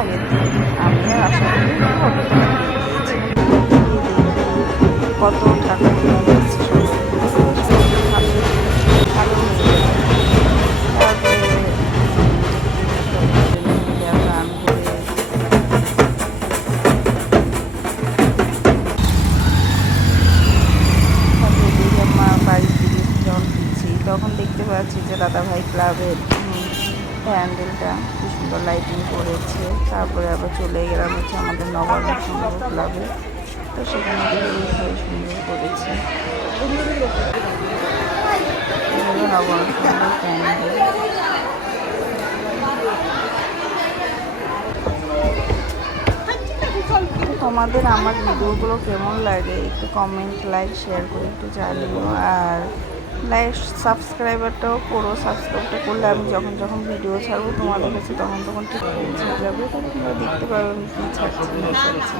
আগের দিন আমি আর আশা করি ফটোটা দিয়েছি। কত ঠাকুর নিয়ে এসেছি ভালো হয়ে গেছে। তারপরে মিলে গান করে মা বাড়ির দিকে যখন ফিরছি তখন দেখতে পাচ্ছি যে দাদাভাই ক্লাবের প্যান্ডেলটা কি সুন্দর লাইটিং করেছে। তারপরে আবার চলে গেলাম হচ্ছে আমাদের নবান্ন সংঘ ক্লাবে, তো সেখানে দেখে খুবই সুন্দর করেছে নবান্ন সংঘের প্যান্ডেল। তোমাদের আমার ভিডিওগুলো কেমন লাগে একটু কমেন্ট লাইক শেয়ার করে একটু জানিও। আর লাইক সাবস্ক্রাইবারটাও করো, সাবস্ক্রাইবটা করলে আমি যখন যখন ভিডিও ছাড়বো তোমাদের কাছে তখন তখন ঠিক পৌঁছে যাবে, তখন তোমরা দেখতে পারো আমি কী ছাড়ছি না ছাড়ছি।